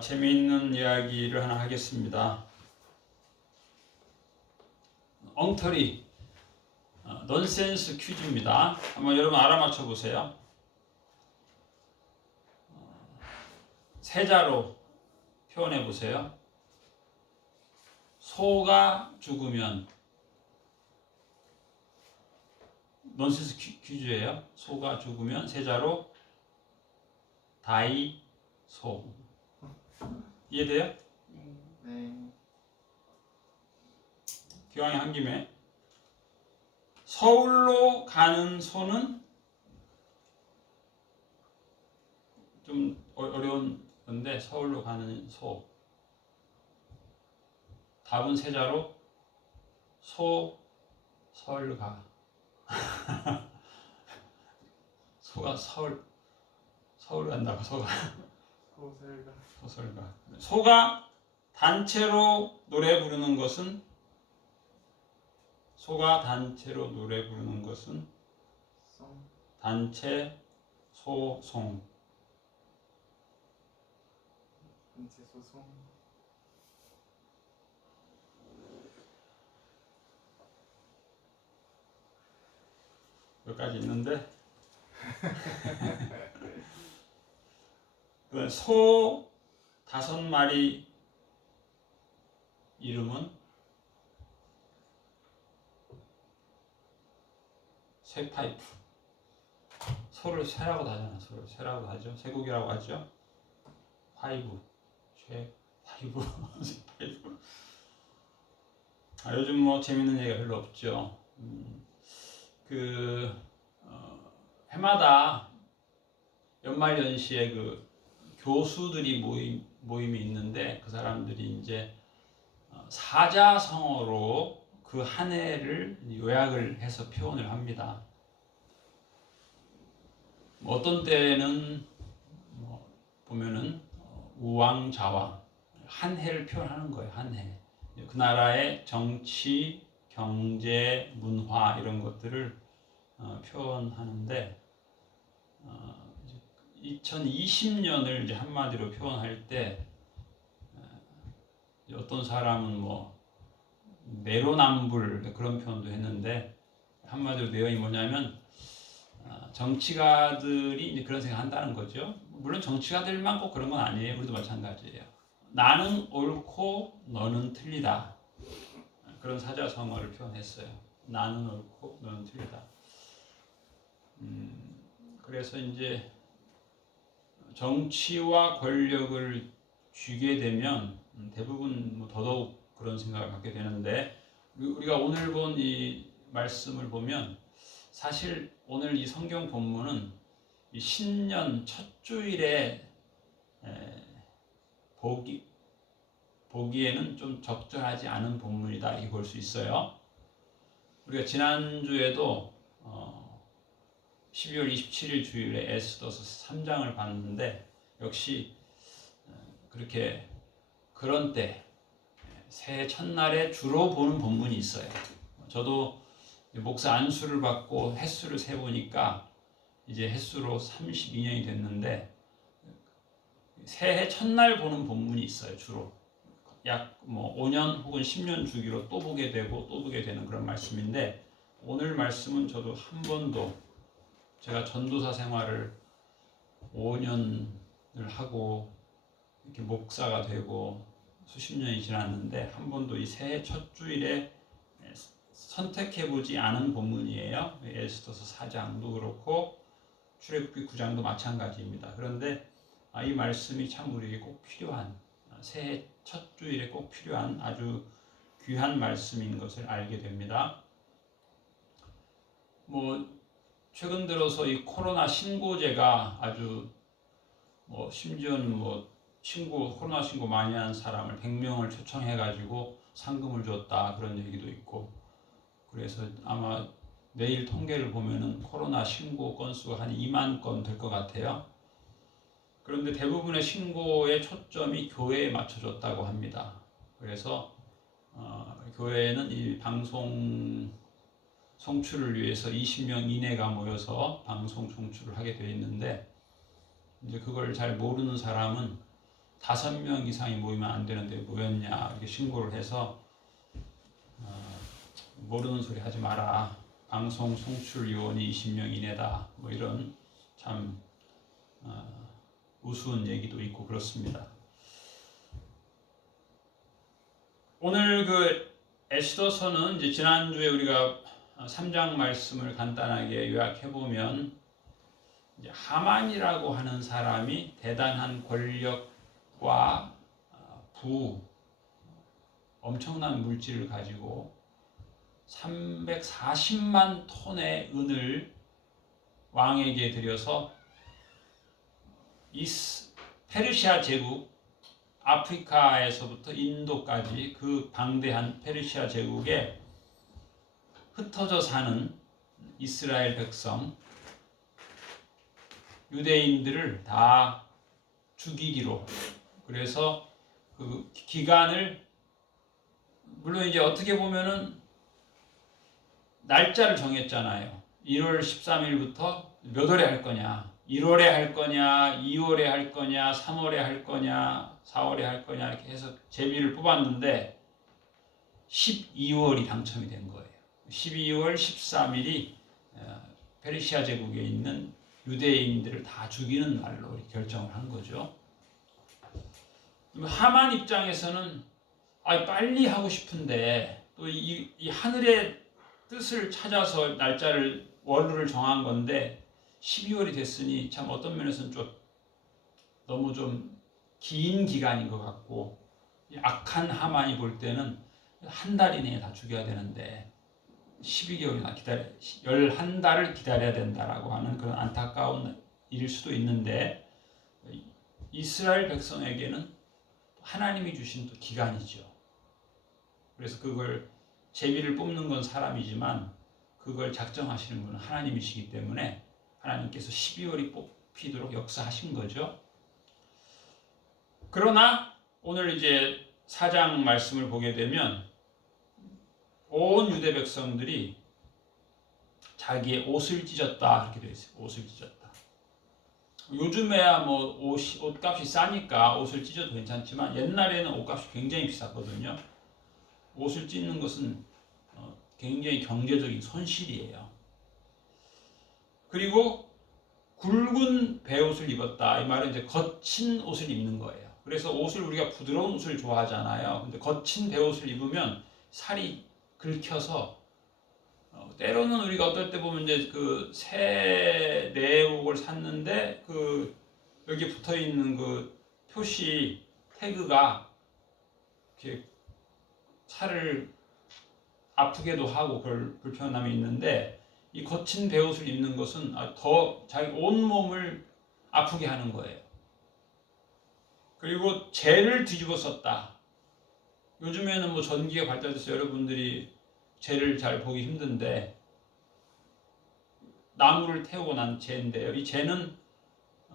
재미있는 이야기를 하나 하겠습니다. 엉터리, 넌센스 퀴즈입니다. 한번 여러분 알아맞혀 보세요. 세자로 표현해 보세요. 소가 죽으면, 넌센스 퀴즈예요. 소가 죽으면 세자로 다이 소. 이해돼요? 네. 기왕에 한 김에 서울로 가는 소는 좀 어려운 건데, 서울로 가는 소. 답은 세자로 서울 가. 소가 서울 간다고. 소가 소설가. 소가 단체로 노래 부르는 것은, 단체 소송. 단체 소송. 몇 가지 있는데 소 5마리 이름은 쇠파이프. 소를 쇠라고도 하잖아. 소를 쇠라고도 하죠. 쇠고기라고 하죠. 파이브, 쇠파이브, 쇠파이브. 요즘 뭐 재밌는 얘기가 별로 없죠. 해마다 연말연시에 교수들이 모임이 있는데, 그 사람들이 이제 사자성어로 그 한 해를 요약을 해서 표현을 합니다. 어떤 때는 보면은 우왕좌왕, 한 해를 표현하는 거예요. 한 해. 그 나라의 정치, 경제, 문화 이런 것들을 표현하는데, 2020년을 이제 한마디로 표현할 때, 어떤 사람은 내로남불 그런 표현도 했는데, 한마디로 내용이 뭐냐면, 정치가들이 이제 그런 생각 한다는 거죠. 물론 정치가들만 꼭 그런 건 아니에요. 우리도 마찬가지예요. 나는 옳고 너는 틀리다. 그런 사자성어를 표현했어요. 나는 옳고 너는 틀리다. 그래서 이제 정치와 권력을 쥐게 되면 대부분 더더욱 그런 생각을 갖게 되는데, 우리가 오늘 본 이 말씀을 보면, 사실 오늘 이 성경 본문은 이 신년 첫 주일에 보기에는 좀 적절하지 않은 본문이다, 이렇게 볼 수 있어요. 우리가 지난주에도 12월 27일 주일에 에스더서 3장을 봤는데, 역시 그렇게 그런 때 새해 첫날에 주로 보는 본문이 있어요. 저도 목사 안수를 받고 햇수를 세보니까 이제 햇수로 32년이 됐는데, 새해 첫날 보는 본문이 있어요. 주로 약 5년 혹은 10년 주기로 또 보게 되고 또 보게 되는 그런 말씀인데, 오늘 말씀은 저도 한 번도, 제가 전도사 생활을 5년을 하고 이렇게 목사가 되고 수십 년이 지났는데, 한 번도 이 새해 첫 주일에 선택해보지 않은 본문이에요. 에스더서 4장도 그렇고 출애굽기 9장도 마찬가지입니다. 그런데 이 말씀이 참 우리에게 꼭 필요한, 새해 첫 주일에 꼭 필요한 아주 귀한 말씀인 것을 알게 됩니다. 최근 들어서 이 코로나 신고제가 아주 심지어는 코로나 신고 많이 한 사람을 100명을 초청해가지고 상금을 줬다, 그런 얘기도 있고, 그래서 아마 내일 통계를 보면은 코로나 신고 건수가 한 2만 건 될 것 같아요. 그런데 대부분의 신고의 초점이 교회에 맞춰졌다고 합니다. 그래서 교회는 이 방송 송출을 위해서 20명 이내가 모여서 방송 송출을 하게 되어 있는데, 이제 그걸 잘 모르는 사람은 5명 이상이 모이면 안 되는데 모였냐 이렇게 신고를 해서 모르는 소리 하지 마라. 방송 송출 요원이 20명 이내다. 뭐 이런 참 우스운 얘기도 있고 그렇습니다. 오늘 그 에스더서는 이제 지난주에 우리가 3장 말씀을 간단하게 요약해 보면 이제 하만이라고 하는 사람이 대단한 권력과 엄청난 물질을 가지고 340만 톤의 은을 왕에게 드려서 페르시아 제국, 아프리카에서부터 인도까지 그 방대한 페르시아 제국에 흩어져 사는 이스라엘 백성, 유대인들을 다 죽이기로, 그래서 그 기간을, 물론 이제 어떻게 보면은 날짜를 정했잖아요. 1월 13일부터 몇 월에 할 거냐, 1월에 할 거냐, 2월에 할 거냐, 3월에 할 거냐, 4월에 할 거냐 이렇게 해서 제비를 뽑았는데 12월이 당첨이 된 거예요. 12월 13일이 페르시아 제국에 있는 유대인들을 다 죽이는 날로 결정을 한 거죠. 하만 입장에서는 빨리 하고 싶은데 또 이 하늘의 뜻을 찾아서 날짜를 월을 정한 건데 12월이 됐으니 참 어떤 면에서는 좀 너무 좀 긴 기간인 것 같고, 악한 하만이 볼 때는 한 달 이내에 다 죽여야 되는데 12개월이나 11달을 기다려야 된다라고 하는 그런 안타까운 일일 수도 있는데, 이스라엘 백성에게는 하나님이 주신 또 기간이죠. 그래서 그걸 제비를 뽑는 건 사람이지만 그걸 작정하시는 분은 하나님이시기 때문에 하나님께서 12월이 뽑히도록 역사하신 거죠. 그러나 오늘 이제 4장 말씀을 보게 되면 온 유대 백성들이 자기의 옷을 찢었다 이렇게 되어 있어요. 옷을 찢었다. 요즘에야 뭐 옷값이 싸니까 옷을 찢어도 괜찮지만 옛날에는 옷값이 굉장히 비쌌거든요. 옷을 찢는 것은 굉장히 경제적인 손실이에요. 그리고 굵은 베옷을 입었다. 이 말은 이제 거친 옷을 입는 거예요. 그래서 옷을 우리가 부드러운 옷을 좋아하잖아요. 근데 거친 베옷을 입으면 살이 긁혀서 때로는 우리가 어떨 때 보면 이제 그 새 내복을 샀는데 그 여기 붙어 있는 그 표시 태그가 이렇게 살을 아프게도 하고 그럴 불편함이 있는데, 이 거친 베옷을 입는 것은 더 자기 온몸을 아프게 하는 거예요. 그리고 재를 뒤집어 썼다. 요즘에는 뭐 전기가 발달돼서 여러분들이 재를 잘 보기 힘든데 나무를 태우고 난 재인데요. 이 재는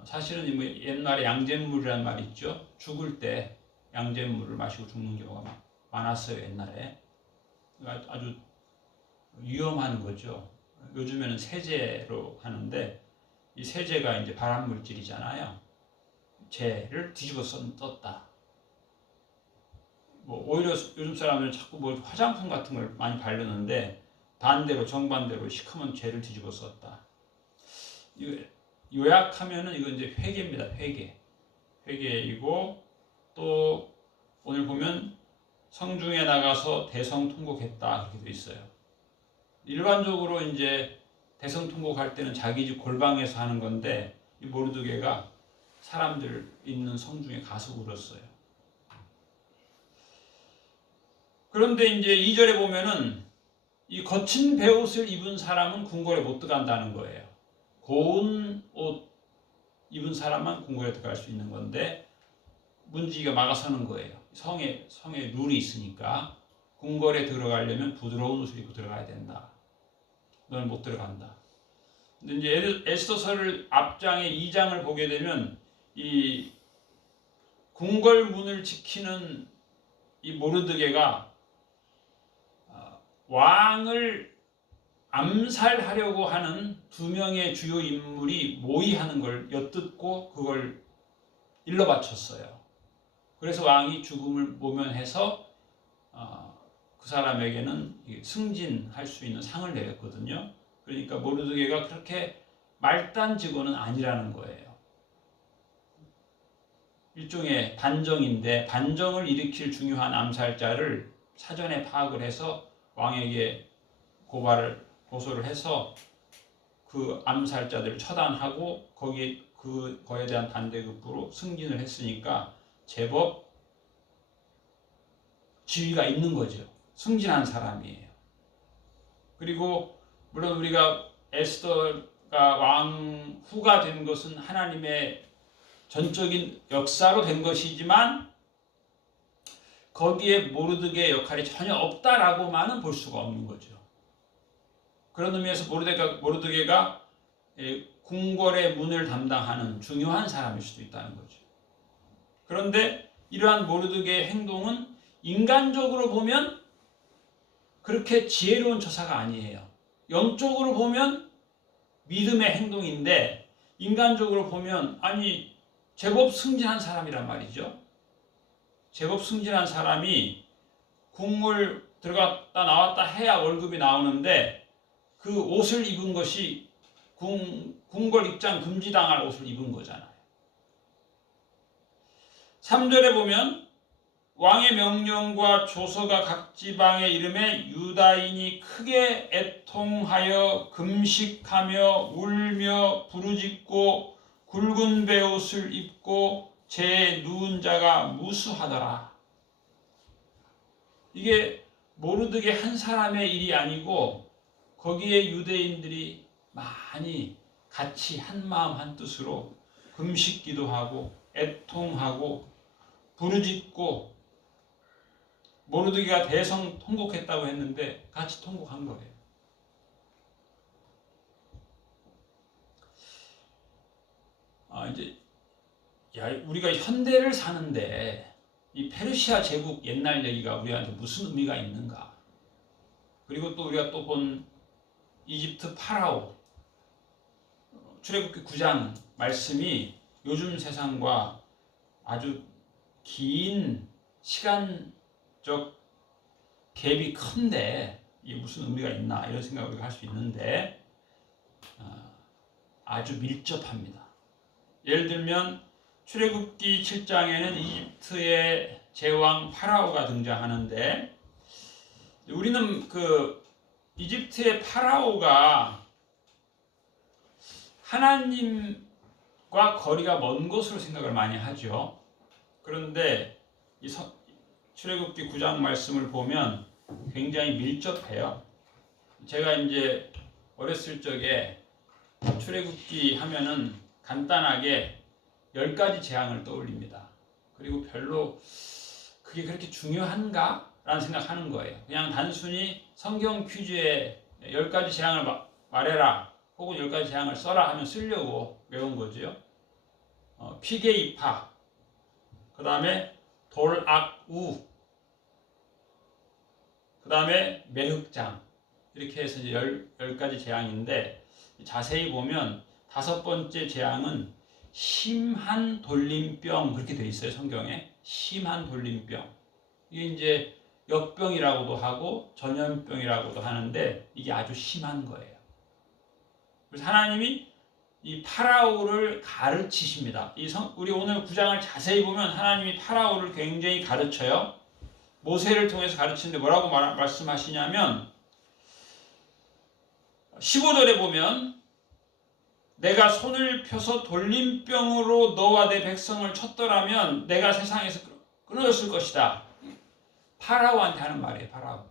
사실은 뭐 옛날에 양잿물이라는 말이 있죠. 죽을 때 양잿물을 마시고 죽는 경우가 많았어요, 옛날에. 아주 위험한 거죠. 요즘에는 세제로 하는데 이 세제가 이제 발암 물질이잖아요. 재를 뒤집어 썼다. 뭐 오히려 요즘 사람들은 자꾸 뭐 화장품 같은 걸 많이 바르는데 반대로 정반대로 시커먼 재를 뒤집어 썼다. 요약하면은 이건 이제 회개입니다. 회개이고, 또 오늘 보면 성중에 나가서 대성통곡했다 이렇게 돼 있어요. 일반적으로 이제 대성통곡할 때는 자기 집 골방에서 하는 건데 이 모르드게가 사람들 있는 성중에 가서 울었어요. 그런데 이제 2절에 보면은 이 거친 베옷을 입은 사람은 궁궐에 못 들어간다는 거예요. 고운 옷 입은 사람만 궁궐에 들어갈 수 있는 건데 문지기가 막아서는 거예요. 성에 룰이 있으니까 궁궐에 들어가려면 부드러운 옷을 입고 들어가야 된다. 너는 못 들어간다. 근데 이제 에스더서를 앞장에 2장을 보게 되면 이 궁궐 문을 지키는 이 모르드게가 왕을 암살하려고 하는 2명의 주요 인물이 모의하는 걸 엿듣고 그걸 일러 바쳤어요. 그래서 왕이 죽음을 모면해서 그 사람에게는 승진할 수 있는 상을 내렸거든요. 그러니까 모르드게가 그렇게 말단 직원은 아니라는 거예요. 일종의 반정인데 반정을 일으킬 중요한 암살자를 사전에 파악을 해서 왕에게 고소를 해서 그 암살자들을 처단하고 거기에 대한 반대급부로 승진을 했으니까 제법 지위가 있는 거죠. 승진한 사람이에요. 그리고 물론 우리가 에스더가 왕후가 된 것은 하나님의 전적인 역사로 된 것이지만 거기에 모르드게의 역할이 전혀 없다라고만은 볼 수가 없는 거죠. 그런 의미에서 모르드게가 궁궐의 문을 담당하는 중요한 사람일 수도 있다는 거죠. 그런데 이러한 모르드게의 행동은 인간적으로 보면 그렇게 지혜로운 처사가 아니에요. 영적으로 보면 믿음의 행동인데 인간적으로 보면 제법 승진한 사람이란 말이죠. 제법 승진한 사람이 궁을 들어갔다 나왔다 해야 월급이 나오는데 그 옷을 입은 것이 궁궐 입장 금지당할 옷을 입은 거잖아요. 3절에 보면 왕의 명령과 조서가 각 지방에 이름에 유다인이 크게 애통하여 금식하며 울며 부르짖고 굵은 베옷을 입고 제 누운 자가 무수하더라. 이게 모르드게 한 사람의 일이 아니고 거기에 유대인들이 많이 같이 한 마음 한 뜻으로 금식 기도하고 애통하고 부르짖고 모르드게가 대성 통곡했다고 했는데 같이 통곡한 거예요. 이제 우리가 현대를 사는데 이 페르시아 제국 옛날 얘기가 우리한테 무슨 의미가 있는가? 그리고 또 우리가 또 본 이집트 파라오 출애굽기 9장 말씀이 요즘 세상과 아주 긴 시간적 갭이 큰데 이게 무슨 의미가 있나 이런 생각을 우리가 할 수 있는데 아주 밀접합니다. 예를 들면 출애굽기 7장에는 이집트의 제왕 파라오가 등장하는데 우리는 그 이집트의 파라오가 하나님과 거리가 먼 것으로 생각을 많이 하죠. 그런데 이 출애굽기 9장 말씀을 보면 굉장히 밀접해요. 제가 이제 어렸을 적에 출애굽기 하면은 간단하게 10가지 재앙을 떠올립니다. 그리고 별로 그게 그렇게 중요한가? 라는 생각하는 거예요. 그냥 단순히 성경 퀴즈에 10가지 재앙을 말해라 혹은 10가지 재앙을 써라 하면 쓰려고 외운 거죠. 피게이파, 그 다음에 돌악우, 그 다음에 매흑장, 이렇게 해서 이제 10가지 재앙인데 자세히 보면 5번째 재앙은 심한 돌림병, 그렇게 되어 있어요. 성경에 심한 돌림병. 이게 이제 역병이라고도 하고 전염병이라고도 하는데 이게 아주 심한 거예요. 그래서 하나님이 이 파라오를 가르치십니다. 우리 오늘 9장을 자세히 보면 하나님이 파라오를 굉장히 가르쳐요. 모세를 통해서 가르치는데 뭐라고 말씀하시냐면 15절에 보면 내가 손을 펴서 돌림병으로 너와 내 백성을 쳤더라면 내가 세상에서 끊어졌을 것이다. 파라오한테 하는 말이에요. 파라오.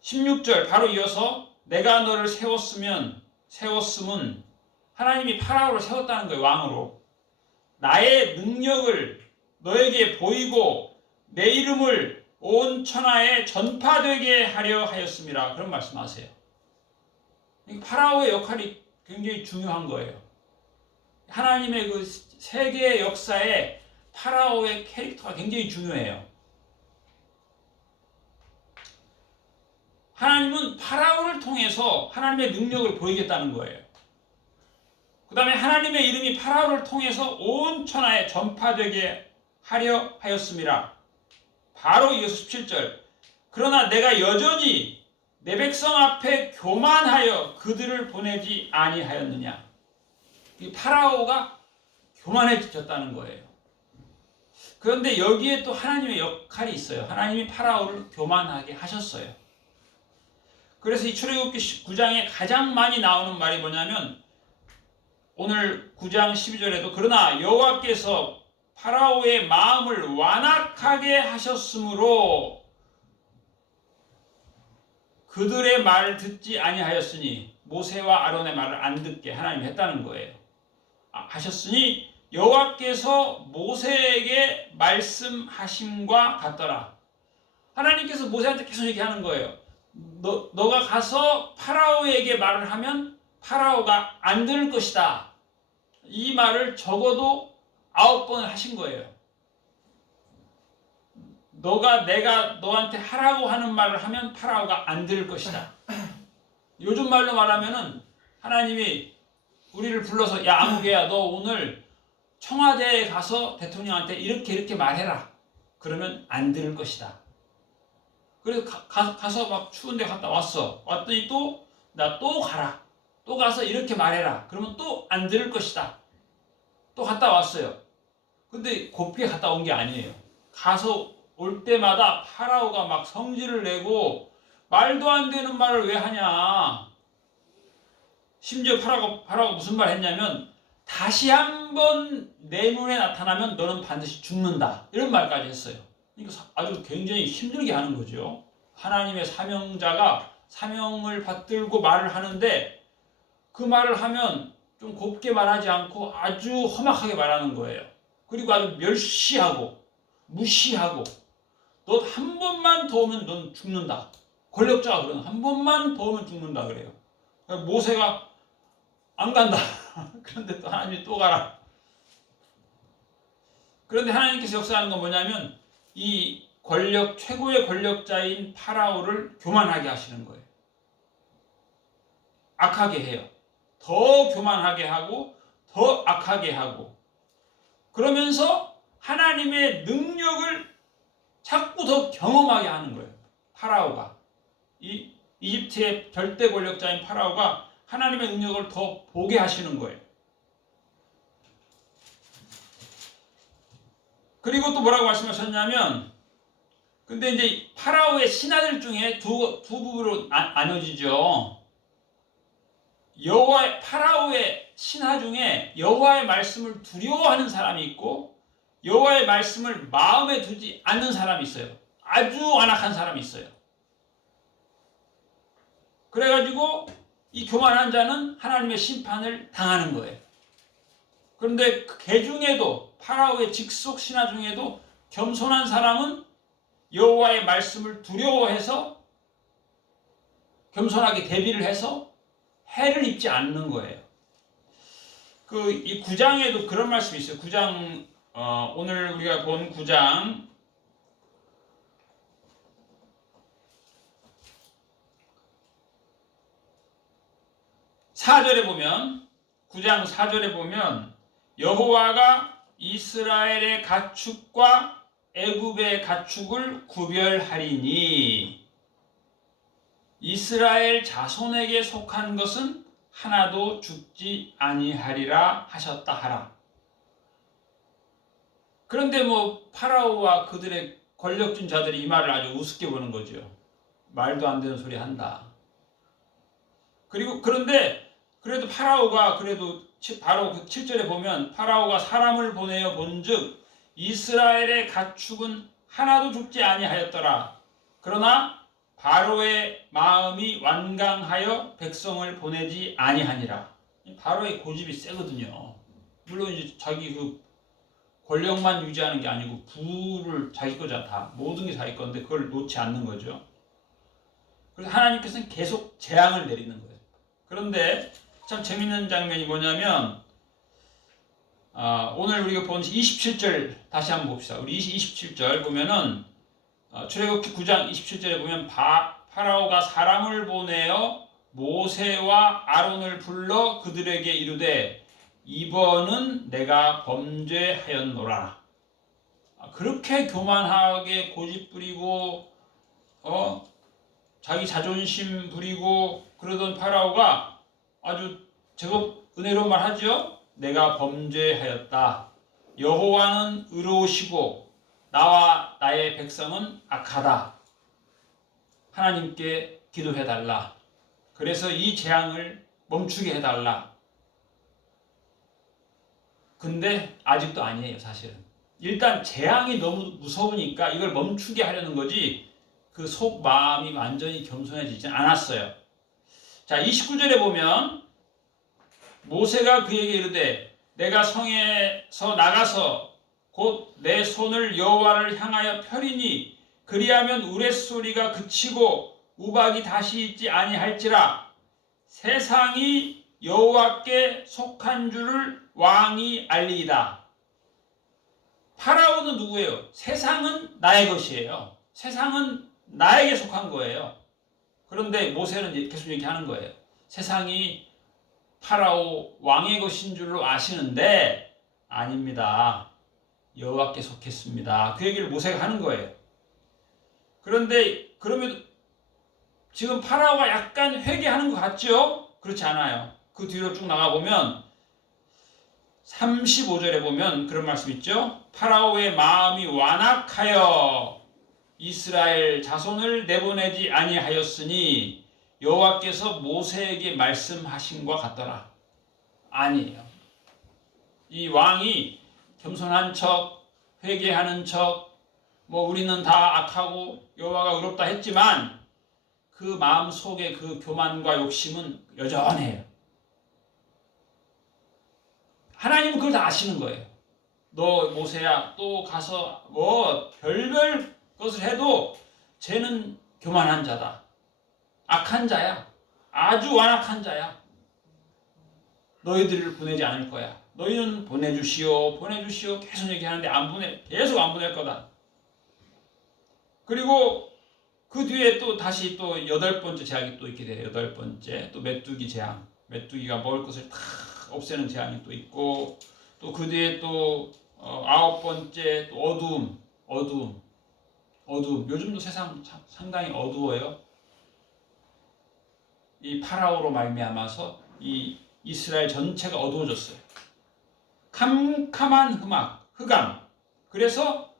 16절 바로 이어서 내가 너를 세웠음은 하나님이 파라오를 세웠다는 거예요. 왕으로. 나의 능력을 너에게 보이고 내 이름을 온 천하에 전파되게 하려 하였습니다. 그런 말씀하세요. 파라오의 역할이 굉장히 중요한 거예요. 하나님의 그 세계의 역사에 파라오의 캐릭터가 굉장히 중요해요. 하나님은 파라오를 통해서 하나님의 능력을 보이겠다는 거예요. 그 다음에 하나님의 이름이 파라오를 통해서 온 천하에 전파되게 하려 하였음이라. 바로 이어서 17절. 그러나 내가 여전히 내 백성 앞에 교만하여 그들을 보내지 아니하였느냐. 이 파라오가 교만해졌다는 거예요. 그런데 여기에 또 하나님의 역할이 있어요. 하나님이 파라오를 교만하게 하셨어요. 그래서 이 출애굽기 9장에 가장 많이 나오는 말이 뭐냐면 오늘 9장 12절에도 그러나 여호와께서 파라오의 마음을 완악하게 하셨으므로 그들의 말을 듣지 아니하였으니 모세와 아론의 말을 안 듣게 하나님이 했다는 거예요. 하셨으니 여호와께서 모세에게 말씀하심과 같더라. 하나님께서 모세한테 계속 얘기하는 거예요. 너가 가서 파라오에게 말을 하면 파라오가 안 들을 것이다. 이 말을 적어도 9번을 하신 거예요. 내가 너한테 하라고 하는 말을 하면 파라오가 안 들을 것이다. 요즘 말로 말하면은 하나님이 우리를 불러서 야 아무개야 너 오늘 청와대에 가서 대통령한테 이렇게 말해라. 그러면 안 들을 것이다. 그래서 가서 막 추운데 갔다 왔어. 왔더니 나 또 가라. 또 가서 이렇게 말해라. 그러면 또 안 들을 것이다. 또 갔다 왔어요. 근데 곱게 갔다 온 게 아니에요. 가서 올 때마다 파라오가 막 성질을 내고 말도 안 되는 말을 왜 하냐. 심지어 파라오가 무슨 말 했냐면 다시 한번 내 눈에 나타나면 너는 반드시 죽는다. 이런 말까지 했어요. 그러니까 아주 굉장히 힘들게 하는 거죠. 하나님의 사명자가 사명을 받들고 말을 하는데 그 말을 하면 좀 곱게 말하지 않고 아주 험악하게 말하는 거예요. 그리고 아주 멸시하고 무시하고 너 한 번만 더 오면 넌 죽는다. 권력자가 그러는 한 번만 더 오면 죽는다 그래요. 모세가 안 간다. 그런데 또 하나님이 또 가라. 그런데 하나님께서 역사하는 건 뭐냐면 이 최고의 권력자인 파라오를 교만하게 하시는 거예요. 악하게 해요. 더 교만하게 하고 더 악하게 하고 그러면서 하나님의 능력을 자꾸 더 경험하게 하는 거예요. 파라오가. 이 이집트의 절대 권력자인 파라오가 하나님의 능력을 더 보게 하시는 거예요. 그리고 또 뭐라고 말씀하셨냐면 근데 이제 파라오의 신하들 중에 두 부부로 나눠지죠. 파라오의 신하 중에 여호와의 말씀을 두려워하는 사람이 있고 여호와의 말씀을 마음에 두지 않는 사람이 있어요. 아주 완악한 사람이 있어요. 그래가지고 이 교만한 자는 하나님의 심판을 당하는 거예요. 그런데 그 중에도 파라오의 직속 신하 중에도 겸손한 사람은 여호와의 말씀을 두려워해서 겸손하게 대비를 해서 해를 입지 않는 거예요. 이 9장에도 그런 말씀이 있어요. 9장 오늘 우리가 본 9장 4절에 보면 9장 4절에 보면 여호와가 이스라엘의 가축과 애굽의 가축을 구별하리니 이스라엘 자손에게 속한 것은 하나도 죽지 아니하리라 하셨다 하라. 그런데 파라오와 그들의 권력진 자들이 이 말을 아주 우습게 보는 거죠. 말도 안 되는 소리 한다. 그런데 그래도 파라오가 바로 그 7절에 보면 파라오가 사람을 보내어 본즉 이스라엘의 가축은 하나도 죽지 아니하였더라. 그러나 바로의 마음이 완강하여 백성을 보내지 아니하니라. 바로의 고집이 세거든요. 물론 이제 자기 권력만 유지하는 게 아니고 부를 자기 거잖아. 다 모든 게 자기 건데 그걸 놓지 않는 거죠. 그래서 하나님께서는 계속 재앙을 내리는 거예요. 그런데 참 재밌는 장면이 뭐냐면 오늘 우리가 본 27절 다시 한번 봅시다. 우리 27절 보면은 출애굽기 9장 27절에 보면 파라오가 사람을 보내어 모세와 아론을 불러 그들에게 이르되 이번은 내가 범죄하였노라. 그렇게 교만하게 고집 부리고 자기 자존심 부리고 그러던 파라오가 아주 제법 은혜로운 말 하죠. 내가 범죄하였다. 여호와는 의로우시고 나와 나의 백성은 악하다. 하나님께 기도해달라. 그래서 이 재앙을 멈추게 해달라. 근데 아직도 아니에요, 사실은. 일단 재앙이 너무 무서우니까 이걸 멈추게 하려는 거지 그 속 마음이 완전히 겸손해지지 않았어요. 자, 29절에 보면 모세가 그에게 이르되 내가 성에서 나가서 곧 내 손을 여호와를 향하여 펴리니 그리하면 우레소리가 그치고 우박이 다시 있지 아니할지라. 세상이 여호와께 속한 줄을 왕이 알리이다. 파라오는 누구예요? 세상은 나의 것이에요. 세상은 나에게 속한 거예요. 그런데 모세는 계속 얘기하는 거예요. 세상이 파라오 왕의 것인 줄로 아시는데 아닙니다. 여호와께 속했습니다. 그 얘기를 모세가 하는 거예요. 그런데 그러면 지금 파라오가 약간 회개하는 것 같죠? 그렇지 않아요. 그 뒤로 쭉 나가보면 35절에 보면 그런 말씀 있죠. 파라오의 마음이 완악하여 이스라엘 자손을 내보내지 아니하였으니 여호와께서 모세에게 말씀하신 것 같더라. 아니에요. 이 왕이 겸손한 척, 회개하는 척, 우리는 다 악하고 여호와가 의롭다 했지만 그 마음 속에 그 교만과 욕심은 여전해요. 하나님은 그걸 다 아시는 거예요. 너 모세야 또 가서 별별 것을 해도 쟤는 교만한 자다. 악한 자야. 아주 완악한 자야. 너희들을 보내지 않을 거야. 너희는 보내주시오 계속 얘기하는데 계속 안 보낼 거다. 그리고 그 뒤에 또 다시 또 8번째 재앙이 또 있게 돼요. 8번째 또 메뚜기 재앙. 메뚜기가 먹을 것을 다 없애는 재앙이 또 있고 또 그 뒤에 또 9번째 또 어두움. 요즘도 세상 상당히 어두워요. 이 파라오로 말미암아서 이 이스라엘 전체가 어두워졌어요. 캄캄한 흑암. 그래서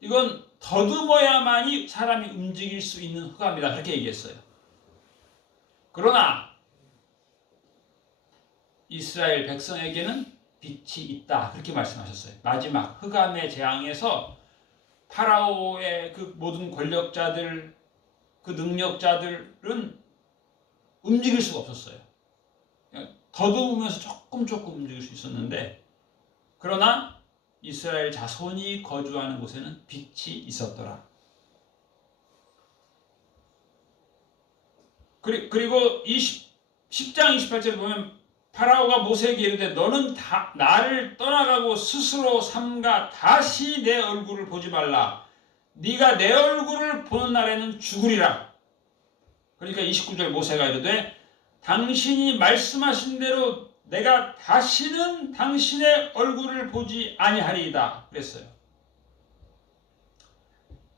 이건 더듬어야만이 사람이 움직일 수 있는 흑암이다. 그렇게 얘기했어요. 그러나 이스라엘 백성에게는 빛이 있다. 그렇게 말씀하셨어요. 마지막 흑암의 재앙에서 파라오의 그 모든 권력자들, 그 능력자들은 움직일 수가 없었어요. 더듬으면서 조금 움직일 수 있었는데 그러나 이스라엘 자손이 거주하는 곳에는 빛이 있었더라. 그리고 10장 28절에 보면 파라오가 모세에게 이르되 너는 나를 떠나가고 스스로 삼가 다시 내 얼굴을 보지 말라. 네가 내 얼굴을 보는 날에는 죽으리라. 그러니까 29절 모세가 이르되 당신이 말씀하신 대로 내가 다시는 당신의 얼굴을 보지 아니하리이다. 그랬어요.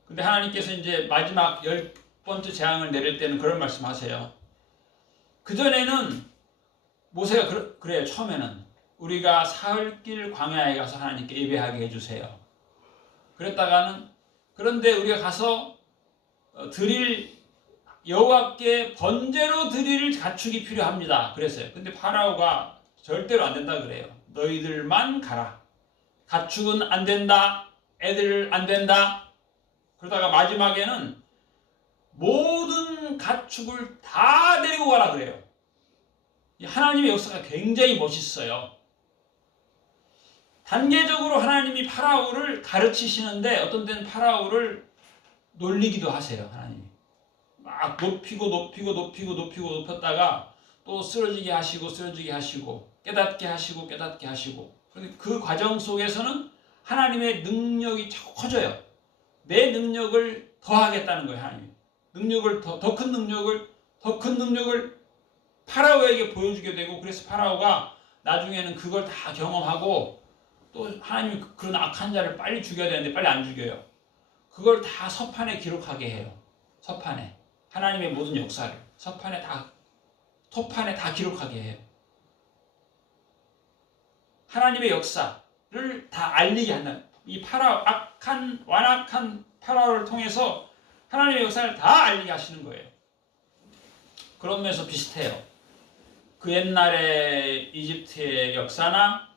근데 하나님께서 이제 마지막 10번째 재앙을 내릴 때는 그런 말씀하세요. 그전에는 모세가 그래요. 처음에는 우리가 사흘길 광야에 가서 하나님께 예배하게 해주세요. 그런데 우리가 가서 여호와께 번제로 드릴 가축이 필요합니다. 그랬어요. 근데 파라오가 절대로 안 된다 그래요. 너희들만 가라. 가축은 안 된다. 애들 안 된다. 그러다가 마지막에는 모든 가축을 다 데리고 가라 그래요. 하나님의 역사가 굉장히 멋있어요. 단계적으로 하나님이 파라오를 가르치시는데 어떤 때는 파라오를 놀리기도 하세요. 하나님이 막 높였다가 또 쓰러지게 하시고 깨닫게 하시고 그런데 그 과정 속에서는 하나님의 능력이 자꾸 커져요. 내 능력을 더하겠다는 거예요. 하나님이 더 큰 능력을 파라오에게 보여주게 되고 그래서 파라오가 나중에는 그걸 다 경험하고 또 하나님이 그런 악한 자를 빨리 죽여야 되는데 빨리 안 죽여요. 그걸 다 서판에 기록하게 해요. 서판에. 하나님의 모든 역사를 서판에 다, 토판에 다 기록하게 해요. 하나님의 역사를 다 알리게 한다. 이 완악한 파라오를 통해서 하나님의 역사를 다 알리게 하시는 거예요. 그런 면에서 비슷해요. 그 옛날의 이집트의 역사나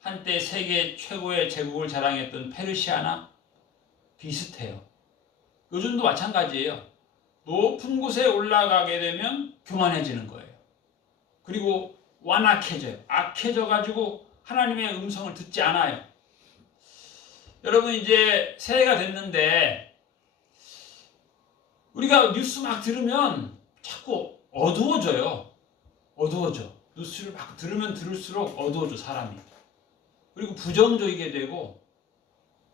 한때 세계 최고의 제국을 자랑했던 페르시아나 비슷해요. 요즘도 마찬가지예요. 높은 곳에 올라가게 되면 교만해지는 거예요. 그리고 완악해져요. 악해져가지고 하나님의 음성을 듣지 않아요. 여러분 이제 새해가 됐는데 우리가 뉴스 막 들으면 자꾸 어두워져요. 어두워져. 뉴스를 막 들으면 들을수록 어두워져 사람이. 그리고 부정적이게 되고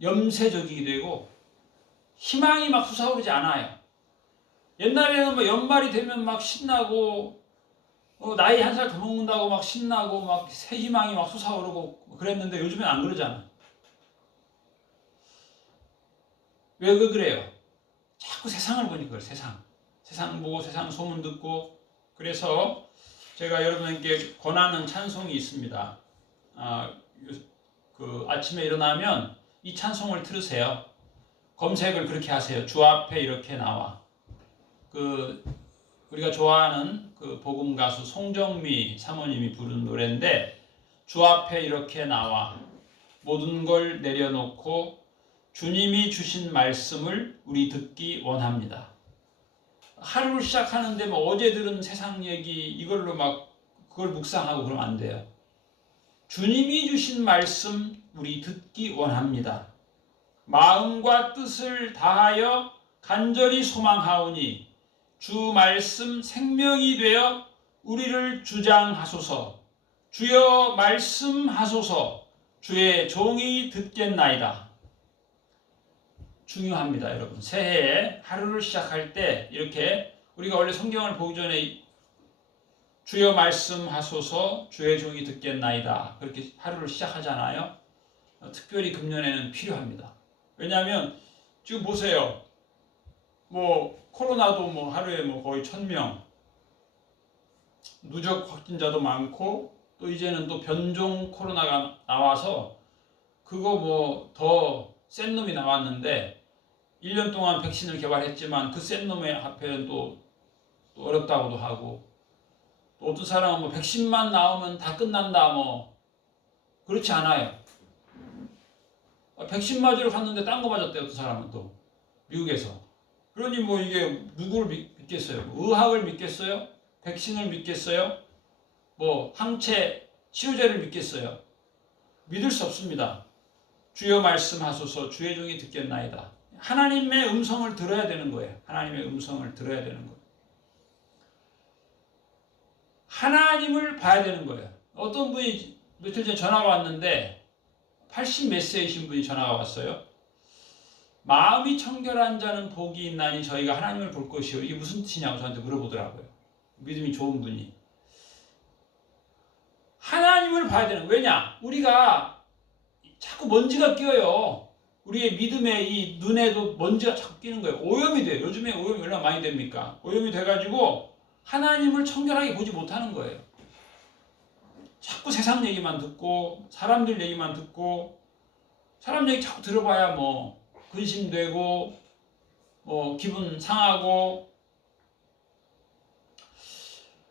염세적이게 되고 희망이 막 솟아오르지 않아요. 옛날에는 뭐 연말이 되면 막 신나고 나이 한 살 더 먹는다고 막 신나고 막 새 희망이 막 솟아오르고 그랬는데 요즘엔 안 그러잖아. 왜 그래요? 자꾸 세상을 보니까 그래요. 세상 보고 세상 소문 듣고. 그래서 제가 여러분께 권하는 찬송이 있습니다. 아침에 일어나면 이 찬송을 들으세요. 검색을 그렇게 하세요. 주 앞에 이렇게 나와. 우리가 좋아하는 그 복음 가수 송정미 사모님이 부른 노래인데, 주 앞에 이렇게 나와 모든 걸 내려놓고 주님이 주신 말씀을 우리 듣기 원합니다. 하루를 시작하는데 뭐 어제 들은 세상 얘기 이걸로 막 그걸 묵상하고 그러면 안 돼요. 주님이 주신 말씀 우리 듣기 원합니다. 마음과 뜻을 다하여 간절히 소망하오니 주 말씀 생명이 되어 우리를 주장하소서. 주여 말씀하소서. 주의 종이 듣겠나이다. 중요합니다, 여러분. 새해에 하루를 시작할 때 이렇게 우리가 원래 성경을 보기 전에 주여 말씀하소서, 주의 종이 듣겠나이다. 그렇게 하루를 시작하잖아요. 특별히 금년에는 필요합니다. 왜냐하면 지금 보세요. 뭐 코로나도 뭐 하루에 뭐 거의 1000명, 누적 확진자도 많고 또 이제는 또 변종 코로나가 나와서 그거 뭐 더 센 놈이 나왔는데 1년 동안 백신을 개발했지만 그 센 놈의 앞에는 또 어렵다고도 하고, 또 어떤 사람은 뭐 백신만 나오면 다 끝난다 뭐 그렇지 않아요. 백신 맞으러 갔는데 딴 거 맞았대요. 어떤 사람은 또 미국에서. 그러니 뭐 이게 누구를 믿겠어요? 의학을 믿겠어요? 백신을 믿겠어요? 뭐 항체 치료제를 믿겠어요? 믿을 수 없습니다. 주여 말씀하소서, 주의 종이 듣겠나이다. 하나님의 음성을 들어야 되는 거예요. 하나님의 음성을 들어야 되는 거예요. 하나님을 봐야 되는 거예요. 어떤 분이 며칠 전에 전화가 왔는데 80 몇 세이신 분이 전화가 왔어요. 마음이 청결한 자는 복이 있나니 저희가 하나님을 볼 것이요. 이게 무슨 뜻이냐고 저한테 물어보더라고요. 믿음이 좋은 분이. 하나님을 봐야 되는 거예요. 왜냐? 우리가 자꾸 먼지가 끼어요. 우리의 믿음의 이 눈에도 먼지가 자꾸 끼는 거예요. 오염이 돼요. 요즘에 오염이 얼마나 많이 됩니까? 오염이 돼가지고 하나님을 청결하게 보지 못하는 거예요. 자꾸 세상 얘기만 듣고 사람들 얘기만 듣고, 사람 얘기 자꾸 들어봐야 뭐 근심되고 뭐 기분 상하고.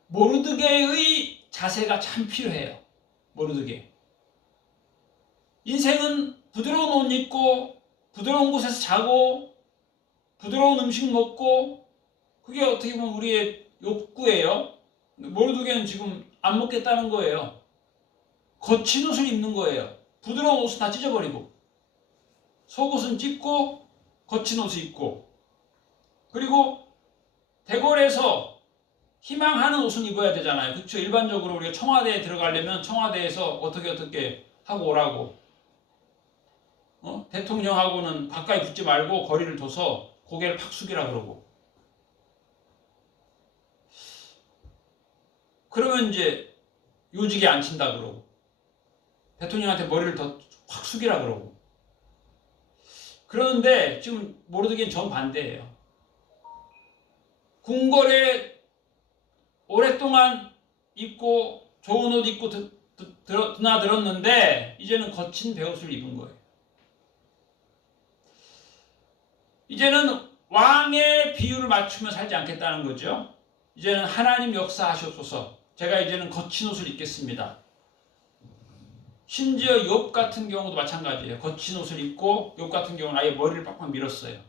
모르드게의 자세가 참 필요해요. 모르드게. 인생은 부드러운 옷 입고 부드러운 곳에서 자고 부드러운 음식 먹고, 그게 어떻게 보면 우리의 욕구예요. 모르드게는 지금 안 먹겠다는 거예요. 거친 옷을 입는 거예요. 부드러운 옷은 다 찢어버리고 속옷은 찢고 거친 옷을 입고, 그리고 대궐에서 희망하는 옷은 입어야 되잖아요. 그렇죠? 일반적으로 우리가 청와대에 들어가려면 청와대에서 어떻게 하고 오라고. 대통령하고는 가까이 붙지 말고 거리를 둬서 고개를 팍 숙이라 그러고. 그러면 이제 요직에 앉힌다 그러고, 대통령한테 머리를 더 확 숙이라 그러고. 그러는데 지금 모르드게는 정반대예요. 궁궐에 오랫동안 입고 좋은 옷 입고 드나들었는데 이제는 거친 베옷을 입은 거예요. 이제는 왕의 비율을 맞추며 살지 않겠다는 거죠. 이제는 하나님 역사하시옵소서. 제가 이제는 거친 옷을 입겠습니다. 심지어 욥 같은 경우도 마찬가지예요. 거친 옷을 입고 욥 같은 경우는 아예 머리를 빡빡 밀었어요.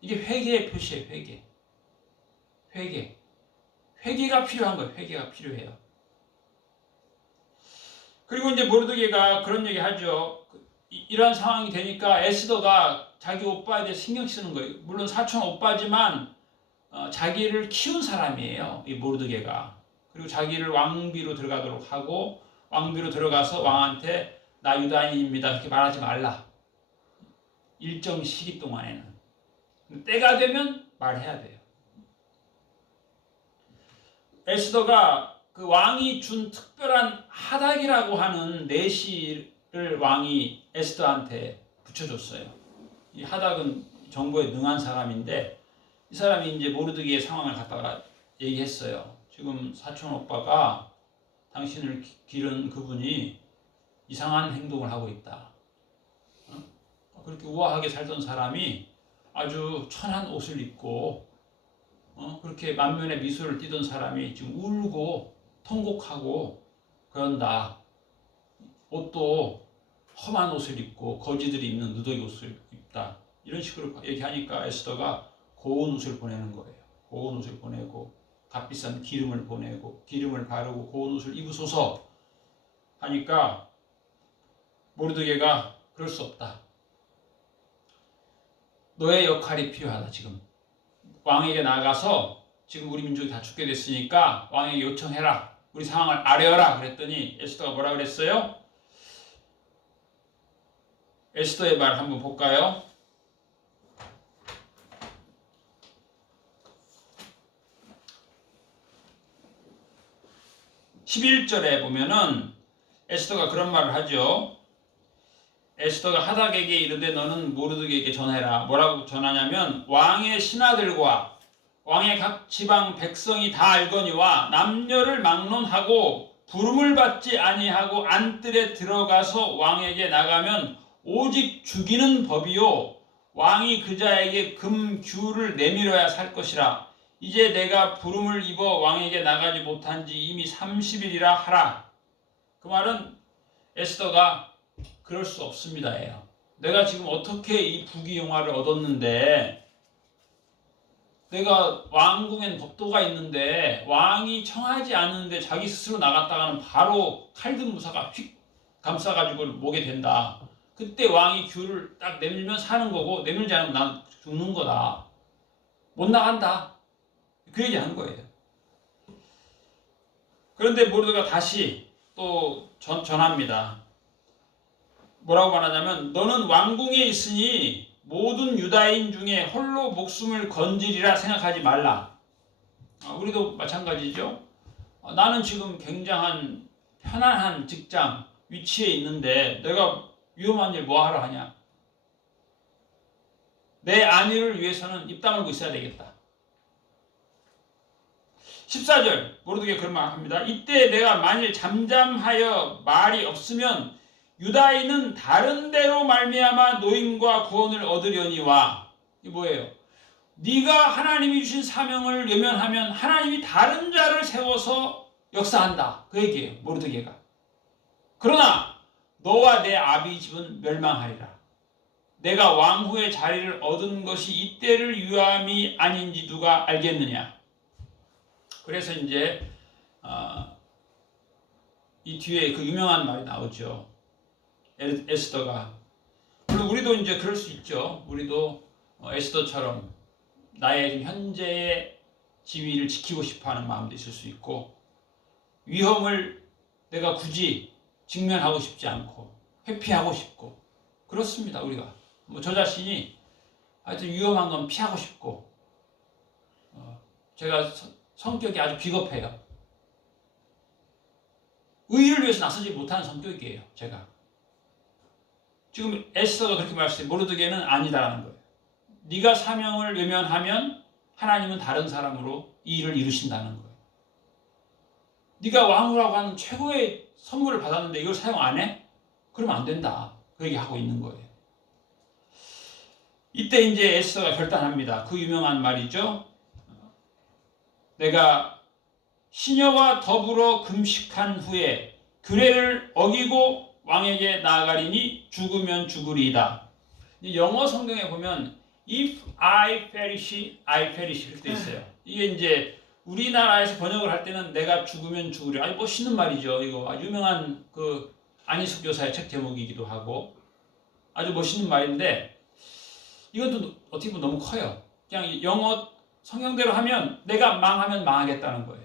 이게 회개의 표시예요. 회개가 필요한 거예요. 회개가 필요해요. 그리고 이제 모르드게가 그런 얘기 하죠. 이런 상황이 되니까 에스더가 자기 오빠에 대해 신경 쓰는 거예요. 물론 사촌 오빠지만 자기를 키운 사람이에요. 이 모르드게가. 그리고 자기를 왕비로 들어가도록 하고 왕비로 들어가서 왕한테 나 유다인입니다. 그렇게 말하지 말라. 일정 시기 동안에는. 때가 되면 말해야 돼요. 에스더가 그 왕이 준 특별한 하닥이라고 하는 내시를 왕이 에스더한테 붙여줬어요. 이 하닥은 정보에 능한 사람인데 이 사람이 이제 모르드게의 상황을 갖다가 얘기했어요. 지금 사촌 오빠가 당신을 기른 그분이 이상한 행동을 하고 있다. 그렇게 우아하게 살던 사람이 아주 천한 옷을 입고 그렇게 만면에 미소를 띠던 사람이 지금 울고 통곡하고 그런다. 옷도 험한 옷을 입고 거지들이 입는 누더기 옷을 입다. 이런 식으로 얘기하니까 에스더가 고운 옷을 보내는 거예요. 고운 옷을 보내고 값비싼 기름을 보내고 기름을 바르고 고운 옷을 입으소서 하니까 모르드게가 그럴 수 없다. 너의 역할이 필요하다. 지금 왕에게 나가서 지금 우리 민족이 다 죽게 됐으니까 왕에게 요청해라. 우리 상황을 아뢰어라. 그랬더니 에스더가 뭐라 그랬어요? 에스더의 말 한번 볼까요? 11절에 보면은 에스더가 그런 말을 하죠. 에스더가 하닥에게 이르되 너는 모르드게에게 전해라. 뭐라고 전하냐면 왕의 신하들과 왕의 각 지방 백성이 다 알거니와 남녀를 막론하고 부름을 받지 아니하고 안뜰에 들어가서 왕에게 나가면 오직 죽이는 법이요 왕이 그자에게 금규를 내밀어야 살 것이라. 이제 내가 부름을 입어 왕에게 나가지 못한 지 이미 30일이라 하라. 그 말은 에스더가 그럴 수 없습니다예요. 내가 지금 어떻게 이 부귀영화를 얻었는데 내가 왕궁엔 법도가 있는데 왕이 청하지 않는데 자기 스스로 나갔다가는 바로 칼등 무사가 휙 감싸가지고 목에 된다. 그때 왕이 규를 딱 내밀면 사는 거고 내밀지 않으면 난 죽는 거다. 못 나간다. 그 얘기 하는 거예요. 그런데 모르드가 다시 또 전합니다. 뭐라고 말하냐면 너는 왕궁에 있으니 모든 유다인 중에 홀로 목숨을 건지리라 생각하지 말라. 우리도 마찬가지죠. 나는 지금 굉장한 편안한 직장 위치에 있는데 내가 위험한 일 뭐하러 하냐. 내 안위를 위해서는 입 다물고 있어야 되겠다. 14절 모르드게 그런 말 합니다. 이때 내가 만일 잠잠하여 말이 없으면 유다인은 다른 데로 말미암아 노임과 구원을 얻으려니와. 이게 뭐예요? 네가 하나님이 주신 사명을 외면하면 하나님이 다른 자를 세워서 역사한다. 그 얘기예요. 모르드게가. 그러나 너와 내 아비 집은 멸망하리라. 내가 왕후의 자리를 얻은 것이 이때를 위함이 아닌지 누가 알겠느냐. 그래서 이제 이 뒤에 그 유명한 말이 나오죠. 에스더가. 물론 우리도 이제 그럴 수 있죠. 우리도 에스더처럼 나의 현재의 지위를 지키고 싶어하는 마음도 있을 수 있고 위험을 내가 굳이 직면하고 싶지 않고 회피하고 싶고 그렇습니다. 우리가 저 자신이 하여튼 위험한 건 피하고 싶고 제가 성격이 아주 비겁해요. 의의를 위해서 나서지 못하는 성격이에요. 제가. 지금 에스더가 그렇게 말했어요. 모르드게는 아니다라는 거예요. 네가 사명을 외면하면 하나님은 다른 사람으로 이 일을 이루신다는 거예요. 네가 왕후라고 하는 최고의 선물을 받았는데 이걸 사용 안 해? 그러면 안 된다. 그 얘기하고 있는 거예요. 이때 이제 에스더가 결단합니다. 그 유명한 말이죠. 내가 시녀와 더불어 금식한 후에 규례를 어기고 왕에게 나아가리니 죽으면 죽으리이다. 영어 성경에 보면 if I perish, I perish 이렇게 돼 있어요. 이게 이제 우리나라에서 번역을 할 때는 내가 죽으면 죽으리. 아주 멋있는 말이죠. 이거 아주 유명한 그 안희숙 교사의 책 제목이기도 하고 아주 멋있는 말인데 이건 또 어떻게 보면 너무 커요. 그냥 영어 성경대로 하면 내가 망하면 망하겠다는 거예요.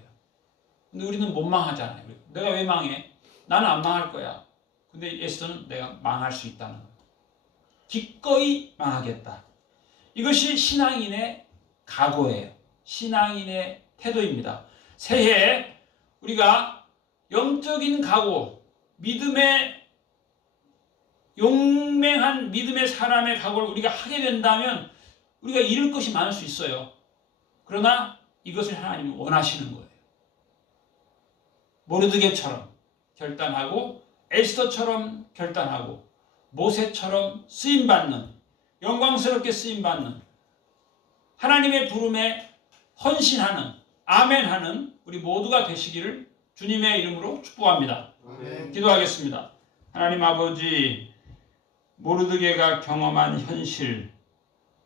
근데 우리는 못 망하잖아요. 내가 왜 망해? 나는 안 망할 거야. 근데 에스더는 내가 망할 수 있다는 거예요. 기꺼이 망하겠다. 이것이 신앙인의 각오예요. 신앙인의 태도입니다. 새해에 우리가 영적인 각오, 믿음의 용맹한 믿음의 사람의 각오를 우리가 하게 된다면 우리가 잃을 것이 많을 수 있어요. 그러나 이것을 하나님이 원하시는 거예요. 모르드게처럼 결단하고 에스더처럼 결단하고 모세처럼 쓰임받는 영광스럽게 쓰임받는 하나님의 부름에 헌신하는 아멘하는 우리 모두가 되시기를 주님의 이름으로 축복합니다. 아멘. 기도하겠습니다. 하나님 아버지, 모르드게가 경험한 현실,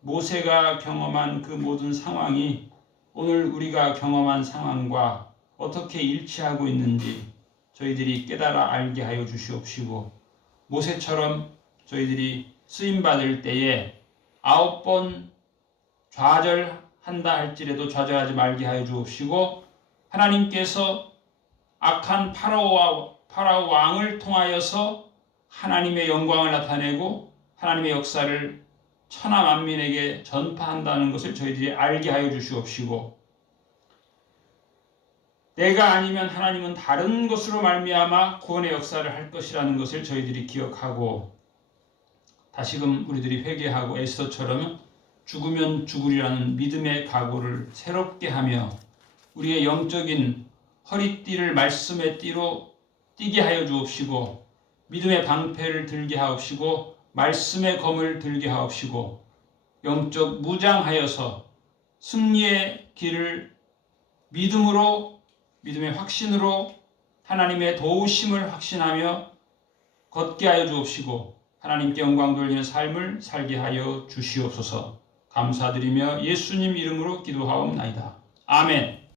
모세가 경험한 그 모든 상황이 오늘 우리가 경험한 상황과 어떻게 일치하고 있는지 저희들이 깨달아 알게 하여 주시옵시고 모세처럼 저희들이 쓰임받을 때에 9번 좌절한다 할지라도 좌절하지 말게 하여 주옵시고 하나님께서 악한 파라오 왕을 통하여서 하나님의 영광을 나타내고 하나님의 역사를 천하 만민에게 전파한다는 것을 저희들이 알게 하여 주시옵시고 내가 아니면 하나님은 다른 것으로 말미암아 구원의 역사를 할 것이라는 것을 저희들이 기억하고 다시금 우리들이 회개하고 에스더처럼 죽으면 죽으리라는 믿음의 각오를 새롭게 하며 우리의 영적인 허리띠를 말씀의 띠로 띠게 하여 주옵시고 믿음의 방패를 들게 하옵시고 말씀의 검을 들게 하옵시고 영적 무장하여서 승리의 길을 믿음으로 믿음의 확신으로 하나님의 도우심을 확신하며 걷게 하여 주옵시고 하나님께 영광 돌리는 삶을 살게 하여 주시옵소서. 감사드리며 예수님 이름으로 기도하옵나이다. 아멘.